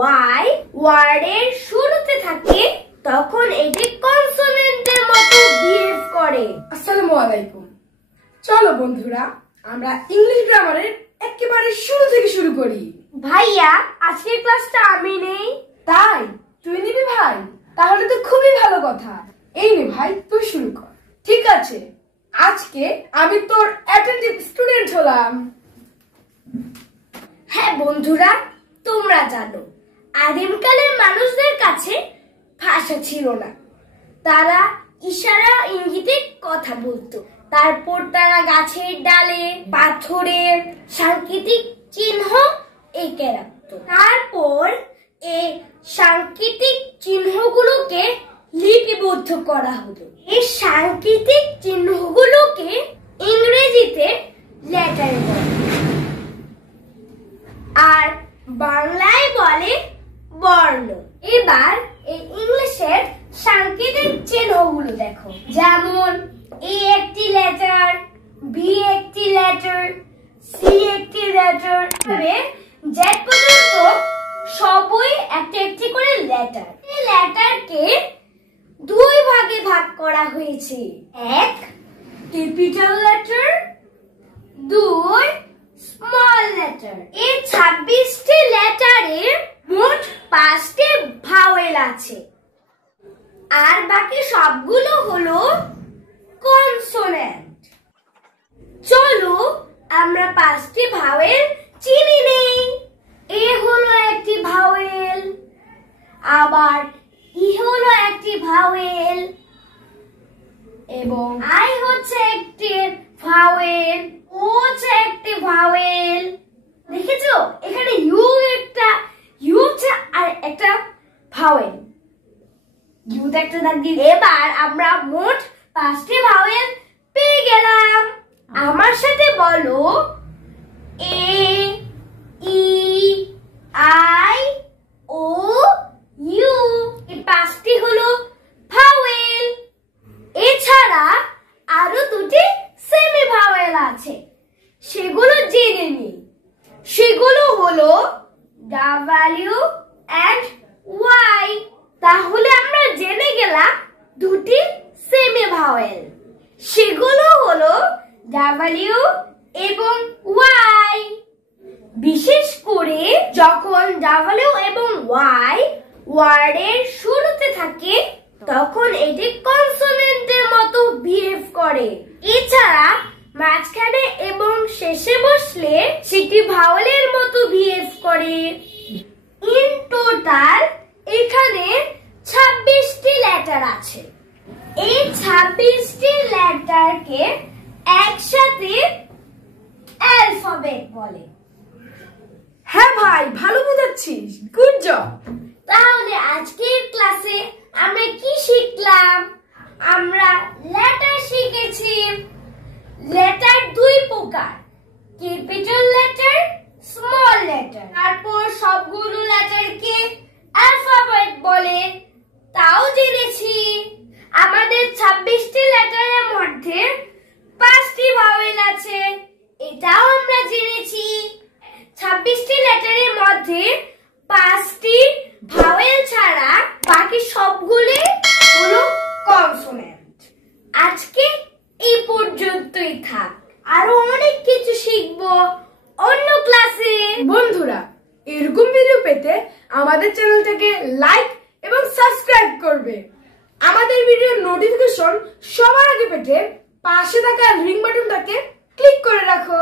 Y ওয়ার্ডের শুরুতে থাকে তখন এটি কনসোনেন্টের মতো বিহেভ করে। আসসালামু আলাইকুম। চলো বন্ধুরা আমরা ইংলিশ গ্রামারের একেবারে শুরু থেকে শুরু করি। ভাইয়া আজকের ক্লাসটা আমি নেই। তাই তুই নিবি ভাই? তাহলে তো খুবই ভালো কথা। এই নে ভাই তুই শুরু কর। ঠিক আছে, আজকে আমি তোর অ্যাটেনটিভ স্টুডেন্ট হলাম। হ্যাঁ বন্ধুরা, তোমরা জানো আদিমকালের মানুষদের কাছে ভাষা ছিল না। তারা ইশারা ইঙ্গিতে কথা বলতো। তারপর তারা গাছের ডালে পাথরে সাংকেতিক চিহ্ন এঁকে রাখতো। তারপর এই সাংকেতিক চিহ্নগুলোকে লিপিবদ্ধ করা হতো। এই সাংকেতিক চিহ্নগুলোকে ইংরেজিতে লেটার বলে আর বাংলায় বলে বর্ণ। এবার এই ইংলিশের সাংকেতিক চিহ্নগুলো দেখো, যেমন এ একটি লেটার, বি একটি লেটার, সি একটি লেটার, জেড পর্যন্ত সবই একটি একটি করে লেটার। এই লেটারকে দুই ভাগে ভাগ করা হয়েছে, এক ক্যাপিটাল লেটার, দুই স্মল লেটার। এই 26টি লেটারে মোট 5টি ভাওয়েল আছে আর বাকি সবগুলো হলো কনসোনেন্ট। চলো আমরা 5টি ভাওয়েল চিনি নেই। এ হলো একটি ভাওয়েল, আবার ই হলো একটি ভাওয়েল, এবং আই হচ্ছে একটি ভাওয়েল, ও হচ্ছে একটি ভাওয়েল। দেখেছো এখানে ইউ হচ্ছে আর একটা ভাওয়েল, ইউতে একটা দাগ দিয়ে। এবার আমরা মোট 5টি ভাওয়েল পেয়ে গেলাম। আমার সাথে বলো, এ, ই, আই, ও, ইউ। এই 5টি হলো ভাওয়েল। এছাড়া আরো দুটি সেমি ভাওয়েল আছে, সেগুলো জেনে নিই। সেগুলো হলো ডাব্লিউ এন্ড ওয়াই। তাহলে আমরা জেনে গেলাম দুটি সেমি ভাওয়েল, সেগুলো হলো ডাব্লিউ এবং ওয়াই। বিশেষ করে যখন ডাব্লিউ এবং ওয়াই ওয়ার্ডের শুরুতে থাকে তখন এটি কনসোনেন্টের মতো বিহেভ করে। এছাড়া মাঝখানে এবং শেষে বসলে সেটি ভাওয়েলের মতো বিহেভ করে। ইন টোটাল এখানে 26টি লেটার আছে। এই 26টি লেটারকে একসাথে অ্যালফাবেট বলে। হ্যাঁ ভাই, ভালো বোঝাচ্ছিস, গুড জব। তাহলে আজকের ক্লাসে আমরা কি শিখলাম? আমরা লেটার শিখেছি। লেটার দুই প্রকার, ক্যাপিটাল লেটার, স্মল লেটার। তারপর সবগুলো লেটারকে অ্যালফাবেট বলে, তাও জেনেছি। আমাদের 26টি লেটারের মধ্যে 5টি ভাওয়েল আছে, এটাও আমরা জেনেছি। 26টি লেটারের মধ্যে 5টি ভাওয়েল ছাড়া বাকি সবগুলো হলো কনসোনেন্ট। আজকে এই পর্যন্তই থাক, আরো অনেক কিছু শিখবো অন্য ক্লাসে। বন্ধুরা, এরকম ভিডিও পেতে আমাদের চ্যানেলটাকে লাইক এবং সাবস্ক্রাইব করবে। আমাদের ভিডিওর নোটিফিকেশন সবার আগে পেতে পাশে থাকা রিং বাটনটাকে ক্লিক করে রাখো।